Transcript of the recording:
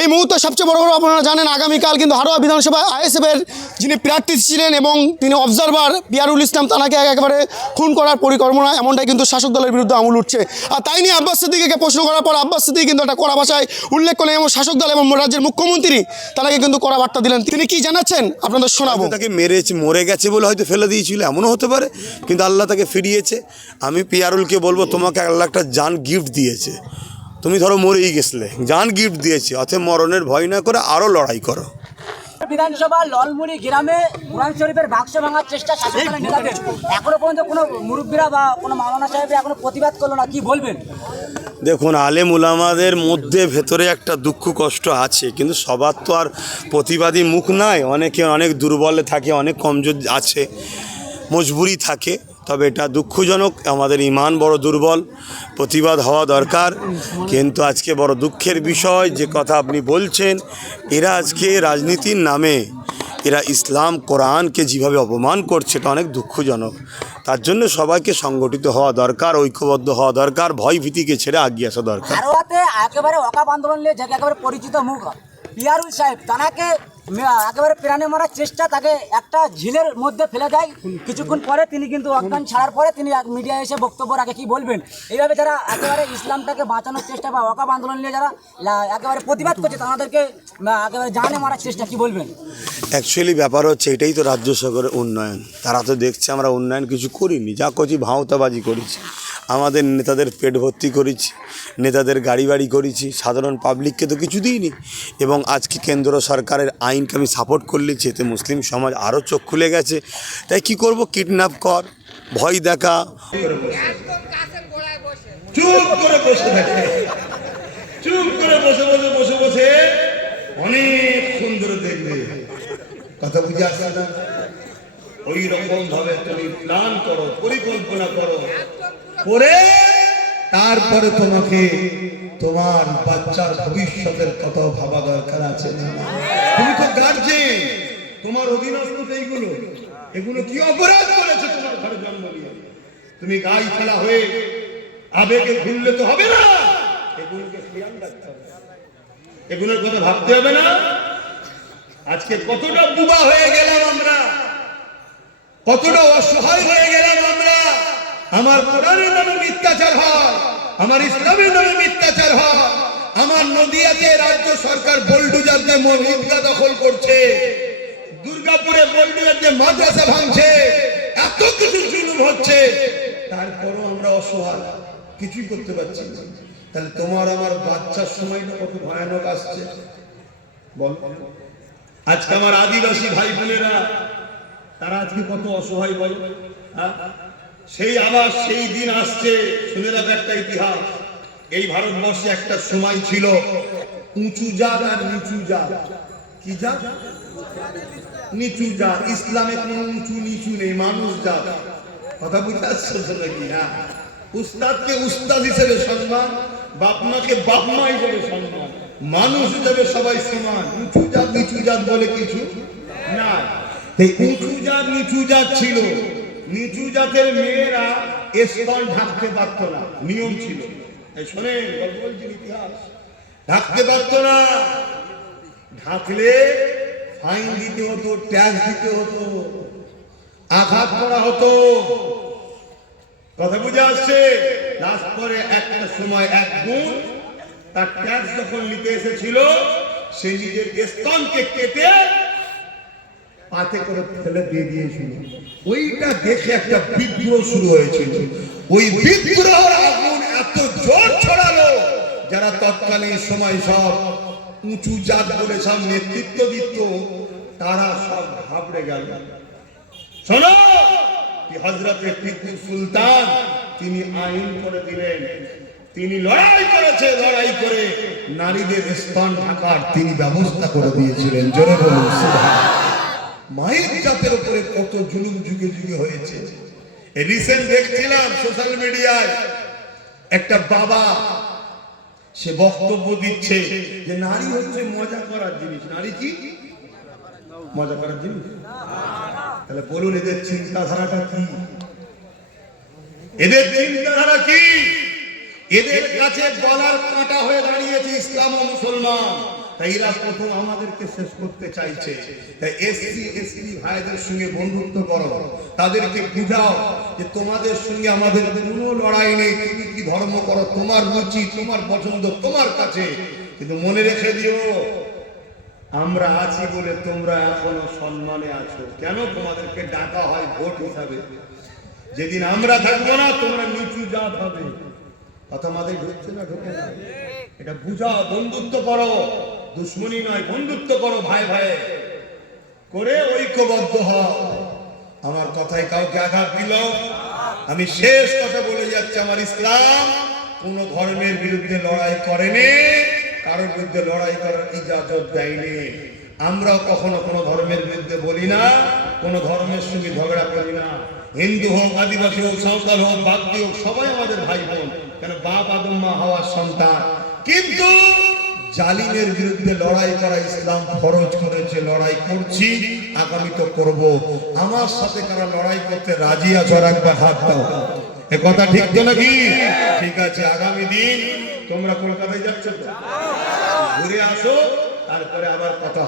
এই মুহূর্তে সবচেয়ে বড় আপনারা জানেন আগামীকাল কিন্তু হাড়োয়া বিধানসভায় আইএসএফের যিনি প্রার্থী ছিলেন এবং তিনি অবজারভার পিয়ারুল ইসলাম তানাকে একেবারে খুন করার পরিকল্পনা, এমনটাই কিন্তু শাসক দলের বিরুদ্ধে আমল উঠছে। আর তাই নিয়ে আব্বাস সিদ্দিকীকে প্রশ্ন করার পর আব্বাস সিদ্দিকী কিন্তু একটা কড়া ভাষায় উল্লেখ করলেন এবং শাসক দল এবং রাজ্যের মুখ্যমন্ত্রী তানাকে কিন্তু কড়া বার্তা দিলেন। তিনি কি জানাচ্ছেন আপনাদের শোনাবো। তাকে মরে গেছে বলে হয়তো ফেলে দিয়েছিল, এমনও হতে পারে, কিন্তু আল্লাহ তাকে ফিরিয়েছে। আমি পিয়ারুলকে বলবো, তোমাকে আল্লাহ একটা জান গিফট দিয়েছে, তুমি ধরো মরেই গেছিলে, জান গিফট দিয়েছে, অতএব মরণের ভয় না করে আরও লড়াই করো। বিধানসভা ললমুড়ি গ্রামে কোরআন শরীফের বাক্স ভাঙার চেষ্টা শাসক দলের নেতাদের, এখনো পর্যন্ত কোনো মুরব্বীরা বা কোনো মাওলানা সাহেব এখনো প্রতিবাদ করলো না, কি বলবেন? দেখুন, আলেম উলামাদের মধ্যে ভেতরে একটা দুঃখ কষ্ট আছে, কিন্তু সবার তো আর প্রতিবাদী মুখ নাই। অনেকে অনেক দুর্বলে থাকে, অনেক কমজোর আছে, মজবুরি থাকে। তবে এটা দুঃখজনক, আমাদের ইমান বড় দুর্বল, প্রতিবাদ হওয়া দরকার। কিন্তু আজকে বড় দুঃখের বিষয় যে কথা আপনি বলছেন, এরা আজকে রাজনীতির নামে এরা ইসলাম কোরআনকে যেভাবে অপমান করছে, এটা অনেক দুঃখজনক। তার জন্য সবাইকে সংগঠিত হওয়া দরকার, ঐক্যবদ্ধ হওয়া দরকার, ভয় ভীতিকে ছেড়ে এগিয়ে আসা দরকার। হাড়োয়াতে একেবারে ওয়াকফ আন্দোলন নিয়ে যে একেবারে পরিচিত মুখ পিয়ারুল সাহেব, তাকে একেবারে প্রাণে মারার চেষ্টা, তাকে একটা ঝিলের মধ্যে ফেলে দেয়। কিছুক্ষণ পরে তিনি কিন্তু অজ্ঞান ছাড়ার পরে তিনি মিডিয়ায় এসে বক্তব্য রাখে, কি বলবেন? এইভাবে যারা একেবারে ইসলামটাকে বাঁচানোর চেষ্টা বা ওয়াকফ আন্দোলন নিয়ে যারা একেবারে প্রতিবাদ করছে, তাদেরকে একেবারে জানে মারার চেষ্টা, কি বলবেন? অ্যাকচুয়ালি ব্যাপার হচ্ছে এটাই তো রাজ্য সরকারের উন্নয়ন। তারা তো দেখছে আমরা উন্নয়ন কিছু করিনি, যা করছি ভাঁওতাবাজি করেছি। আমাদের নেতাদের পেট ভর্তি করেছি, নেতাদের গাড়ি বাড়ি করেছি, সাধারণ পাবলিককে তো কিছু দিইনি। এবং আজকে কেন্দ্র সরকারের আইনকে আমি সাপোর্ট করলেছি, এতে মুসলিম সমাজ আরও চোখ খুলে গেছে। তাই কি করব, কিডন্যাপ কর, ভয় দেখা, চুপ করে বসে থাকে, চুপ করে বসে বসে বসে বসে অনেক সুন্দর দেখবে। কথা বুঝে আসছে না? ওই রকম ভাবে তুমি প্ল্যান করো, পরিকল্পনা করো, করে তারপরে তোমাকে তোমার বাচ্চার ভবিষ্যতের কথা ভাবা দরকার আছে। তুমি তো গার্জেন, তোমার অধীনস্থ এইগুলো, এগুলো কি অপরাধ করেছে তোমার ঘরে জন্ম নিয়ে? তুমি গাই ফেলা হয়ে আবেগে ভুললে তো হবে না, এগুলোকে খেয়াল রাখতে হবে, এগুলোর কথা ভাবতে হবে না। আজকে কতটা বুবা হয়ে গেলাম আমরা, কতটা অসহায় হয়ে গেলাম আমরা। আমার কোরআনের নামে মিথ্যাচার হয়, আমার ইসলামের নামে মিথ্যাচার হয়। আমার নদিয়াতে রাজ্য সরকার বোলডুজার দিয়ে ঈদগাহ দখল করছে, দুর্গাপুরে বোলডুজার দিয়ে মাদ্রাসা ভাঙছে, এত কিছু জুলুম হচ্ছে, তারপরও আমরা অসহায়, কিছুই করতে পারছি না। তাহলে তোমার আমার বাচ্চার সময়টা কত ভয়ানক আসছে বল। আজকে আমার আদিবাসী ভাই বোনেরা তারা আজকে কত অসহায় বল। সেই আবার সেই দিন আসছে, শুনে রাখো একটা ইতিহাস। এই ভারতবর্ষে একটা সময় ছিল উঁচু জাত আর নিচু জাত। কি জাত? নিচু জাত। ইসলামে কোনো উঁচু নিচু নেই, মানুষ জাত। কথা বুঝতে আসছে নাকি? হ্যাঁ, উস্তাদকে উস্তাদ হিসেবে সম্মান, বাপ মাকে বাপ মা হিসেবে সম্মান, মানুষ হিসেবে সবাই সমান। উঁচু জাত নিচু জাত বলে কিছু না। এই উঁচু জাত নিচু জাত ছিল। নিচু জাতের মেয়েরা স্তন ঢাকতে পারত না, নিয়ম ছিল। শোনেন, বলছেন ইতিহাস, ঢাকতে পারত না। ঢাকলে ফাইন দিতে হতো, ট্যাক্স দিতে হতো, আঘাত করা হতো। কথা বুঝে আসছে? লাস্ট পরে একটা সময় এক বোন তার ট্যাক্স যখন নিতে এসেছিল, সে নিজের স্তনকে কেটে পাতে করে ফেলে দিয়ে দিয়েছিল। ওইটা দেখে একটা বিদ্রোহ শুরু হয়েছিল। ওই বিদ্রোহের আগুন এত জোর ছড়ালো, যারা তৎকালীন সময় সব উঁচু জাত বলে সব নেতৃত্ব দিত, তারা সব ঘাবড়ে গেল। শোনো, হযরতে টিপু সুলতান তিনি আইন করে দিলেন, তিনি লড়াই করেছে, লড়াই করে নারীদের স্তন ঢাকার তিনি ব্যবস্থা করে দিয়েছিলেন। জোরে বলুন সুবহানাল্লাহ। মায়ের জাতের উপরে কত জুলুম যুগে যুগে হয়েছে। রিসেন্ট দেখছিলাম সোশ্যাল মিডিয়ায় একটা বাবা, সে বক্তব্য দিচ্ছে যে নারী হচ্ছে মজা করার জিনিস। নারী কি মজা করার জিনিস? তাহলে বলুন, এদের চিন্তাধারাটা কি? এদের চিন্তাধারা কি? এদের কাছে গলার কাঁটা হয়ে দাঁড়িয়েছে ইসলাম ও মুসলমান। তাই এরা প্রথম আমাদেরকে শেষ করতে চাইছে। তাই এসসি ভাইদের সঙ্গে বন্ধুত্ব করো, তাদেরকে বুঝাও যে তোমাদের সঙ্গে আমাদের কোনো লড়াই নেই, তুমি কি ধর্ম করো, তোমার রুচি, তোমার পছন্দ তোমার কাছে, কিন্তু মনে রেখে দিও আমরা আছি বলে তোমরা এখনো সম্মানে আছো। কেন তোমাদেরকে ডাকা হয় ভোট হিসাবে, যেদিন আমরা থাকবো না তোমরা নিচু জাত হবে। কথা আমাদের ঢুকছে না, ঢুকে না? এটা বুঝাও, বন্ধুত্ব করো, দুশ্মনী নয়, বন্ধুত্ব করো, ভাই ভাই করে ঐক্যবদ্ধ হও। আমার কথায় কাউকে আঘাত দিল? আমি শেষ কথা বলে যাচ্ছি, আমার ইসলাম কোন ধর্মের বিরুদ্ধে লড়াই করেনি, কারোর বিরুদ্ধে লড়াই করার ইজাজত দেয়নি। আমরাও কখনো কোনো ধর্মের বিরুদ্ধে বলি না, কোনো ধর্মের সঙ্গে ঝগড়া করি না। হিন্দু হোক, আদিবাসী হোক, সাঁওতাল হোক, বাগদি হোক, সবাই আমাদের ভাই বোন, কেন বাপ আদম মা হওয়ার সন্তান। কিন্তু জালিমের বিরুদ্ধে লড়াই করা ইসলাম ফরজ করেছে, লড়াই করছি, আগামী তো করব। আমার সাথে কারা লড়াই করতে রাজি আছো? একবার হাত দাও। এ কথা ঠিক তো নাকি? ঠিক আছে, আগামী দিন তোমরা কলকাতায় যাচ্ছ তো, ঘুরে আসো, তারপরে আবার কথা